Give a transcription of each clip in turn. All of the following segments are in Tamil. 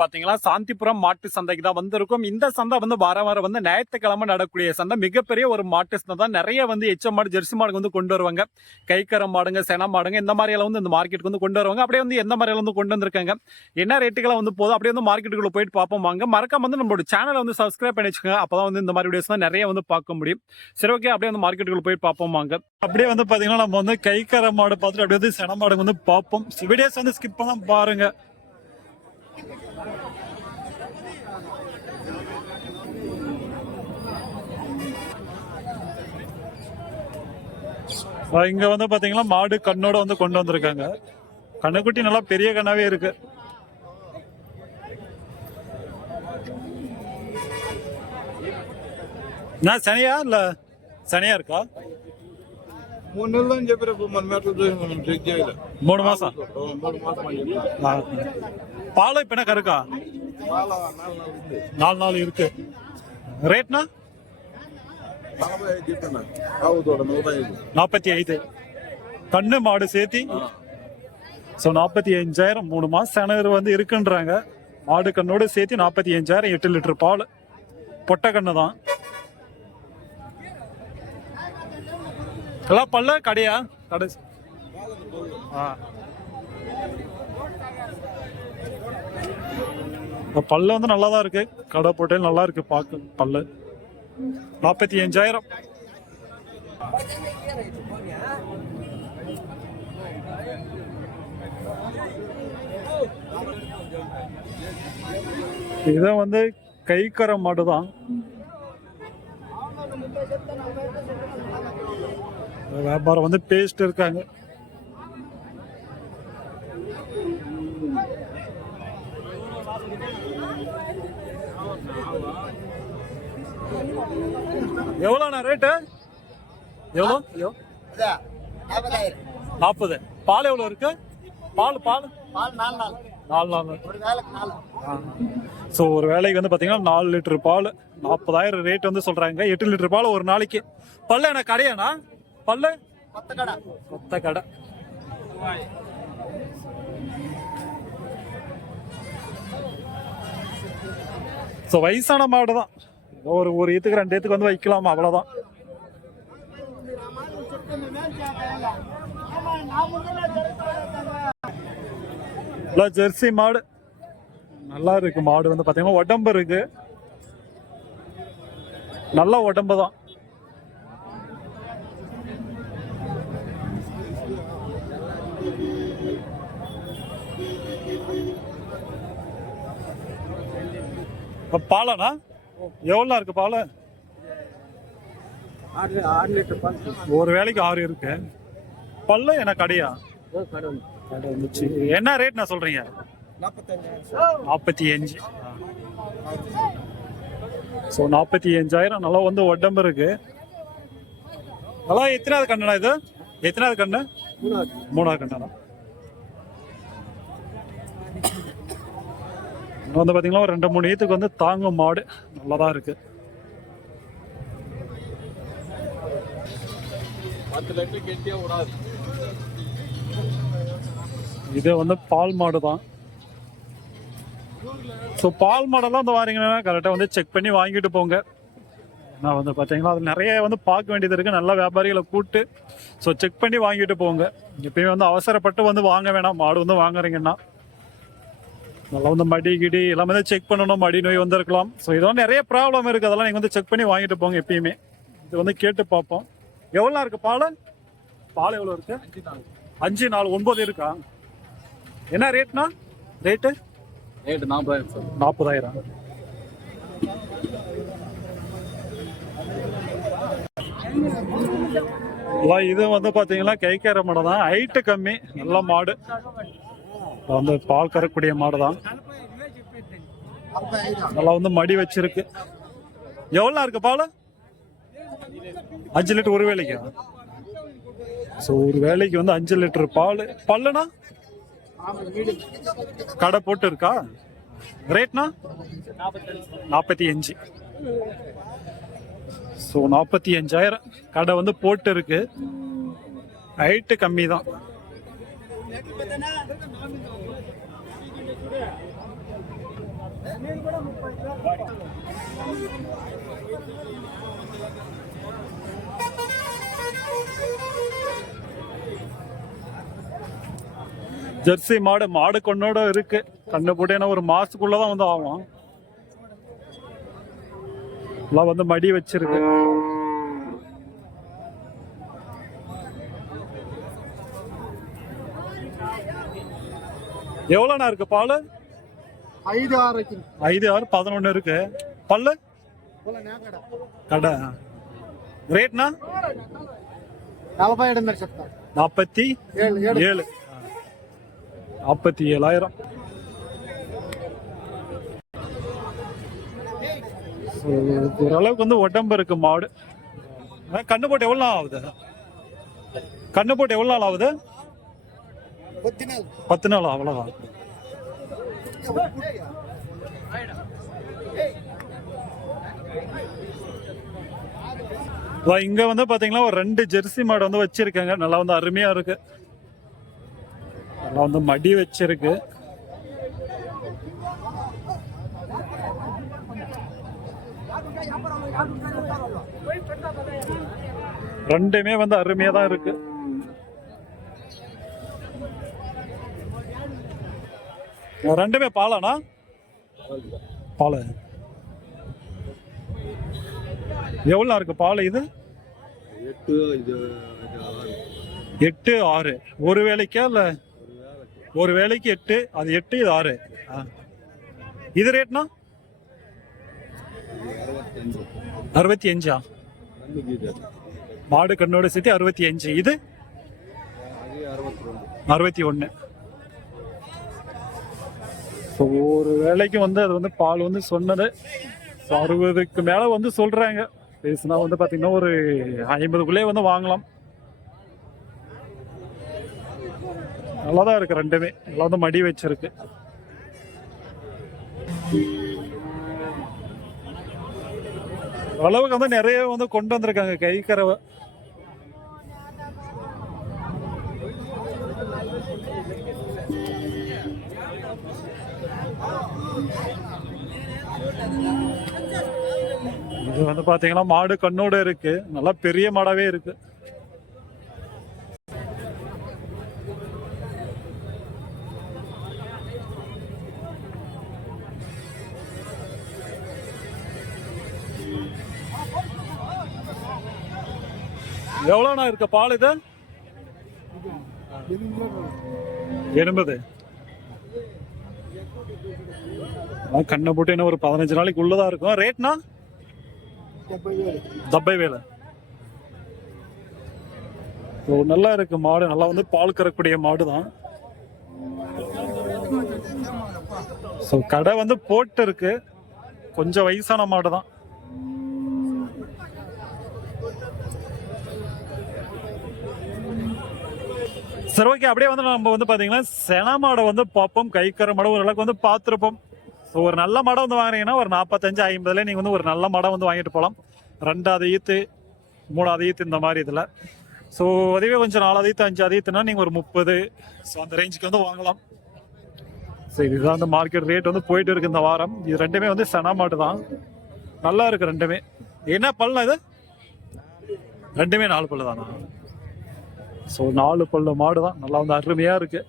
பாத்தீங்களா சாந்திபுரம் மாட்டு சந்தைக்கு தான் வந்திருக்கும். இந்த சந்தை வந்து வாரம் வந்து ஞாயிற்றுக்கிழமை நடக்கூடிய சந்தை. மிகப்பெரிய ஒரு மாட்டு சந்தை தான். நிறைய வந்து எச்ச மாடு ஜெர்சி மாடு வந்து கொண்டு வருவாங்க. கைக்கர மாடுங்க, சென மாடுங்க, இந்த மாதிரி எல்லாம் வந்து இந்த மார்க்கெட்டுக்கு வந்து கொண்டு வருவாங்க. அப்படியே வந்து எந்த மாதிரி எல்லாம் வந்து கொண்டு வந்திருக்காங்க, என்ன ரேட்டுக்கெல்லாம் வந்து போதும், அப்படியே வந்து மார்க்கெட்டுக்குள்ள போயிட்டு பார்ப்போம் வாங்க. மறக்காம வந்து நம்மளோட சேனலை வந்து சப்ஸ்கிரைப் பண்ணி வச்சுக்கோங்க. அப்பதான் வந்து இந்த மாதிரி வீடியோஸ் தான் நிறைய வந்து பார்க்க முடியும். சரி, ஓகே, அப்படியே வந்து மார்க்கெட்டுக்குள்ள போயிட்டு பார்ப்போம் வாங்க. அப்படியே வந்து பாத்தீங்கன்னா நம்ம வந்து கைக்கர மாடு பார்த்துட்டு அப்படியே வந்து சென மாடு வந்து பார்ப்போம். வீடியோஸ் வந்து ஸ்கிப் பண்ண பாருங்க. இங்க வந்து பாத்தீங்கன்னா மாடு கண்ணோட வந்து கொண்டு வந்திருக்காங்க. கண்ணுக்குட்டி நல்லா பெரிய கண்ணாவே இருக்கு. நான் சனியா இல்ல சனியா இருக்கா? 3 மாசம். பால் இப்ப என்ன கருக்கா? 4 நாள் இருக்கு. ரேட்னா 45. கண்ணு மாடு சேர்த்தி 45,000. 3 மாசம் செனறு வந்து இருக்குன்றாங்க. மாடு கண்ணோடு சேர்த்தி 45,000. 8 லிட்டர் பால். பொட்டை கண்ணு தான். எல்லாம் பல்ல கடையா? கடை. பல்லு வந்து நல்லா தான் இருக்கு. கடை போட்டே நல்லா இருக்கு பார்க்க. பல்லு 45,000. இத வந்து கைக்கர மாடு தான். வியாபாரம் வந்து பேஸ்ட் இருக்காங்க. எவ்வளோண்ணா ரேட்டு? எவ்வளோ? 40. பால் எவ்வளோ இருக்கு? பால் 4 நாள். ஸோ ஒரு வேலைக்கு வந்து பார்த்தீங்கன்னா 4 லிட்டர் பால் 40,000 ரேட் வந்து சொல்றாங்க. 8 லிட்டர் பால் ஒரு நாளைக்கு. பல்ல என்ன கடையாண்ணா? பல்லு கொத்த கடை. ஸோ வயசான மாடு தான். ஒரு ஈத்துக்கு 2 ஈத்துக்கு வந்து வைக்கலாமா, அவ்வளவுதான். ஜெர்சி மாடு நல்லா இருக்கு. மாடு வந்து பாத்தீங்கன்னா உடம்பு இருக்கு, நல்ல உடம்பு தான். பாலனா எவ்வளோ இருக்கு பால்? 6 லிட்டர் பால். ஒரு வேலைக்கு 6 இருக்கு. பல்லு என்ன கடையா? கடை வந்துச்சு. என்ன ரேட் நான் சொல்றீங்க? 45. ஸோ 45,000. நல்லா வந்து உடம்பு இருக்கு. நல்லா எத்தனாவது கண்ணுனா இது? எத்தனாவது கண்ணு? 3வது கண்ணா? வந்து பாத்தீங்கன்னா ஒரு 2-3 ஈத்துக்கு வந்து தாங்கும் மாடு. நல்லதா இருக்கு. இது வந்து பால் மாடு தான். ஸோ பால் மாடெல்லாம் வந்து வாரீங்கன்னா கரெக்டாக வந்து செக் பண்ணி வாங்கிட்டு போங்க. நான் வந்து பார்த்தீங்கன்னா அது நிறைய வந்து பார்க்க வேண்டியது இருக்குது. நல்ல வியாபாரிகளை கூப்பிட்டு ஸோ செக் பண்ணி வாங்கிட்டு போங்க. எப்பயுமே வந்து அவசரப்பட்டு வந்து வாங்க வேணாம். மாடு வந்து வாங்குறீங்கன்னா நல்லா வந்து மடி கிடி எல்லாமே தான் செக் பண்ணணும். மடி நோய் வந்திருக்கலாம். ஸோ இதெல்லாம் நிறைய ப்ராப்ளம் இருக்குது. அதெல்லாம் நீங்கள் வந்து செக் பண்ணி வாங்கிட்டு போங்க. எப்பயுமே இது வந்து கேட்டு பார்ப்போம். எவ்வளோ இருக்கு பால்? பால் எவ்வளோ இருக்கு? 5 4 9 இருக்கா? என்ன ரேட்னா? ரேட்டு 40,000. இது வந்து பாத்தீங்கன்னா கைக்கேற மாடு தான். ஹைட்டு கம்மி, நல்ல மாடு. வந்து பால் கறக்கூடிய மாடு தான். நல்லா வந்து மடி வச்சிருக்கு. எவ்வளோ இருக்கு பால்? 5 லிட்டர் ஒரு வேலைக்கு. ஸோ ஒரு வேலைக்கு வந்து 5 லிட்டர் பால். பல்லுனா கடை போட்டு இருக்கா? ரேட்னா 45. ஸோ 45,000 கடை வந்து போட்டு இருக்கு. ஹைட்டு கம்மி தான். ஜெர்சி மாடு மாடு கொண்டோட இருக்கு. கண்ணு போட்டேன்னா ஒரு மாசத்துக்குள்ளதான் வந்து ஆகும். எல்லாம் வந்து மடி வச்சிருக்கு. எவ்வளோண்ணா இருக்கு பால்? 5 6 5 6 11 இருக்கு. பல்லு கடை ரேட்னா 47,000. 47,000. ஓரளவுக்கு வந்து உடம்பு இருக்கு மாடு. கண்ணு போட்டு எவ்வளவு நாள் ஆகுது? கண்ணு போட்டு எவ்வளவு நாள் ஆகுது? 10 நாள். அவ்வளவுதான். இங்க வந்து பாத்தீங்கன்னா ஒரு 2 ஜெர்சி மாடு வந்து வச்சிருக்காங்க. நல்லா வந்து அருமையா இருக்கு. நல்லா வந்து மடி வச்சிருக்கு. ரெண்டுமே வந்து அருமையா தான் இருக்கு. ரெண்டுமே பாலானா? பால் எவ்வளோ இருக்கு பால்? இது 8 6. ஒரு வேலைக்கா இல்ல? ஒரு வேலைக்கு 8. அது 8 இது 6. இது ரேட்னா 65. மாடு கண்ணோட சேர்த்து 65. இது 61. ஒரு வேலைக்கு வந்து அது வந்து பால் வந்து சொன்னது 60க்கு மேல வந்து சொல்றாங்க. பேசுனா வந்து பாத்தீங்கன்னா ஒரு 50க்குள்ளே வந்து வாங்கலாம். நல்லாதான் இருக்கு. ரெண்டுமே நல்லா வந்து மடி வச்சிருக்கு. அளவுக்கு வந்து நிறைய வந்து கொண்டு வந்திருக்காங்க கை கறவை. இது வந்து பாத்தீங்கன்னா மாடு கண்ணோட இருக்கு. நல்லா பெரிய மாடாவே இருக்கு. எவ்வளோண்ணா இருக்க பால்? இது 80. கண்ணை போட்டு என்ன ஒரு 15 நாளைக்கு உள்ளதா இருக்கும். ரேட்னா 70,000. நல்லா இருக்கு மாடு. நல்லா வந்து பால் கறக்கூடிய மாடு தான். கடை வந்து போட்டு இருக்கு. கொஞ்சம் வயசான மாடு தான். சரி, ஓகே. அப்படியே வந்து நம்ம வந்து பாத்தீங்கன்னா சென மாடை வந்து பார்ப்போம். கைக்கற மாடை ஓரளவுக்கு வந்து பார்த்துருப்போம். ஸோ ஒரு நல்ல மாடை வந்து வாங்குறீங்கன்னா ஒரு 45 50ல நீங்க வந்து ஒரு நல்ல மாடை வந்து வாங்கிட்டு போகலாம். 2வது ஈத்து 3வது ஈத்து இந்த மாதிரி இதுல. ஸோ அதுவே கொஞ்சம் 4வது ஈத்து 5வது ஈத்துனா நீங்க ஒரு 30. ஸோ அந்த ரேஞ்சுக்கு வந்து வாங்கலாம். ஸோ இதுதான் அந்த மார்க்கெட் ரேட் வந்து போயிட்டு இருக்கு இந்த வாரம். இது ரெண்டுமே வந்து சென மாடு தான். நல்லா இருக்கு ரெண்டுமே. என்ன பல்ல இது? ரெண்டுமே 4 பல்லு தானா? ஸோ 4 பல்லு மாடு தான். நல்லா வந்து அருமையா இருக்கு.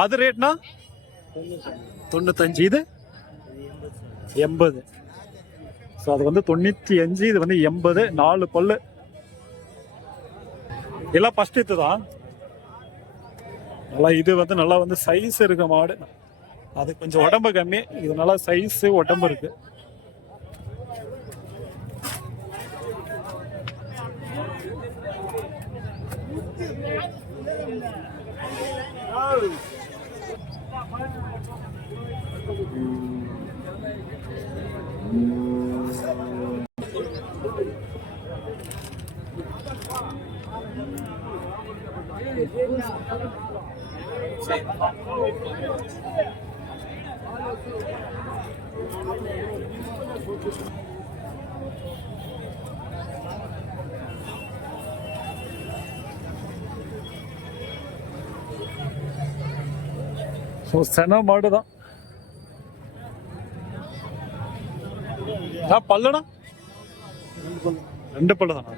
அது ரேட்னா 95. இது 80. ஸோ அது வந்து 95. இது வந்து 80. 4 பல்லு. எல்லாம் ஃபர்ஸ்ட் இது தான். நல்லா இது வந்து நல்லா வந்து சைஸ் இருக்கு மாடு. அது கொஞ்சம் உடம்பு கம்மி. இது நல்லா சைஸ் உடம்பு இருக்கு. ஸோ சென மாடு தான். பல்லுண்ணா 2 பல்லு தானா?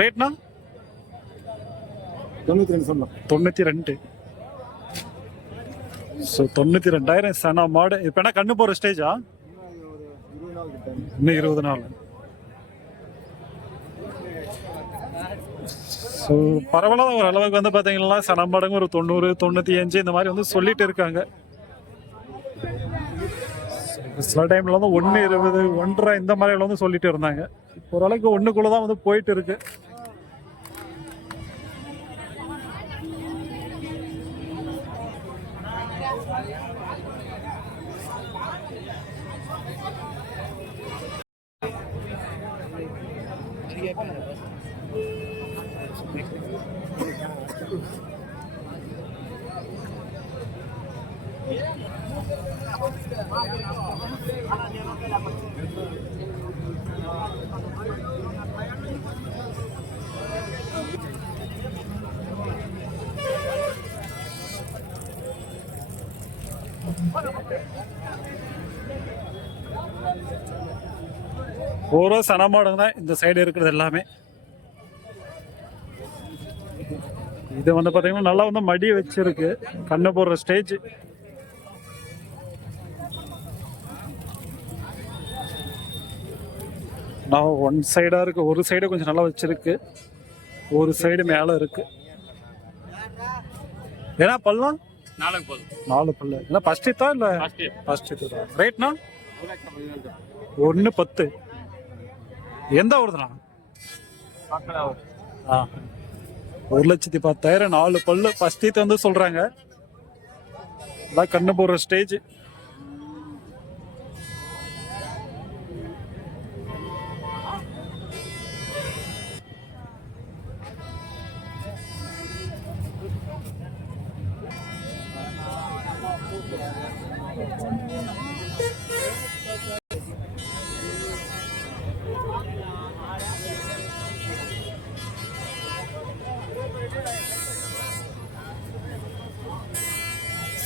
ரேட்னா 92 சொன்னோம். 92. ஸோ 92,000 சனா மாடு. இப்போ என்ன கண்ணு போகிற ஸ்டேஜா? இன்னும் 20 நாள். ஸோ பரவாயில்ல, ஒரு அளவுக்கு வந்து பார்த்தீங்கன்னா சன மாடுங்க ஒரு 90, 95 இந்த மாதிரி வந்து சொல்லிட்டு இருக்காங்க. சில டைம்ல வந்து 1:20, 1:30 இந்த மாதிரி வந்து சொல்லிட்டு இருந்தாங்க. இப்போ ஓரளவுக்கு 1க்குள்ள தான் வந்து போயிட்டு இருக்கு. ஒரு சனமாடுங்க தான் இந்த சைடு இருக்கிறது எல்லாமே. இது வந்து பாத்தீங்கன்னா நல்லா வந்து மடி வச்சிருக்கு, கண்ணு போடுற ஸ்டேஜ். நான் ஒன் சைடா இருக்கு, ஒரு சைடு கொஞ்சம் நல்லா வச்சிருக்கு, ஒரு சைடு மேல இருக்கு. ஏன்னா பல்லாம் 4 பல்லு. ஏன்னா ஃபர்ஸ்ட் இத்தா இல்ல ஃபர்ஸ்ட் இத்தா? ரேட்னா 1:10. எந்த ஊருதுண்ணா? 1,10,000 4 பல்லு ஃபர்ஸ்ட் இத்த வந்து சொல்றாங்க. அதான் கண்ணு போடுற ஸ்டேஜ்.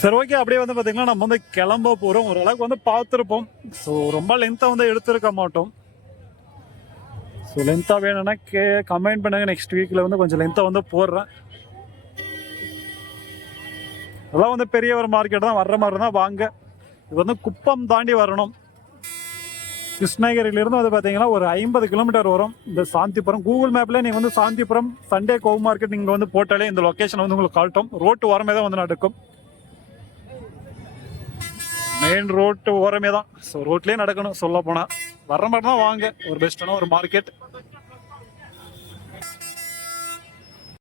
சரி, ஓகே. அப்படியே வந்து பார்த்தீங்கன்னா நம்ம வந்து கிளம்ப போகிறோம். ஓரளவுக்கு வந்து பார்த்துருப்போம். ஸோ ரொம்ப லென்த்தாக வந்து எடுத்துருக்க மாட்டோம். ஸோ லென்த்தாக வேணும்னா கமெண்ட் பண்ணுங்க. நெக்ஸ்ட் வீக்கில் வந்து கொஞ்சம் லென்த்தாக வந்து போடுறேன். அதெல்லாம் வந்து பெரிய ஒரு மார்க்கெட் தான், வர்ற மாதிரி தான் வாங்க. இது வந்து குப்பம் தாண்டி வரணும். கிருஷ்ணகிரியிலிருந்து வந்து பார்த்தீங்கன்னா ஒரு 50 கிலோமீட்டர் வரும் இந்த சாந்திபுரம். கூகுள் மேப்பில் நீங்கள் வந்து சாந்திபுரம் சண்டே கோவ் மார்க்கெட் நீங்கள் வந்து போட்டாலே இந்த லொக்கேஷன் வந்து உங்களுக்கு காட்டும். ரோட்டு ஓரமே தான் வந்து நடக்கும், மெயின் ரோட்டு ஓரமே தான். ஸோ ரோட்லேயே நடக்கணும் சொல்ல போனால். வர்ற மாதிரி தான் வாங்க, ஒரு பெஸ்ட்டான ஒரு மார்க்கெட்.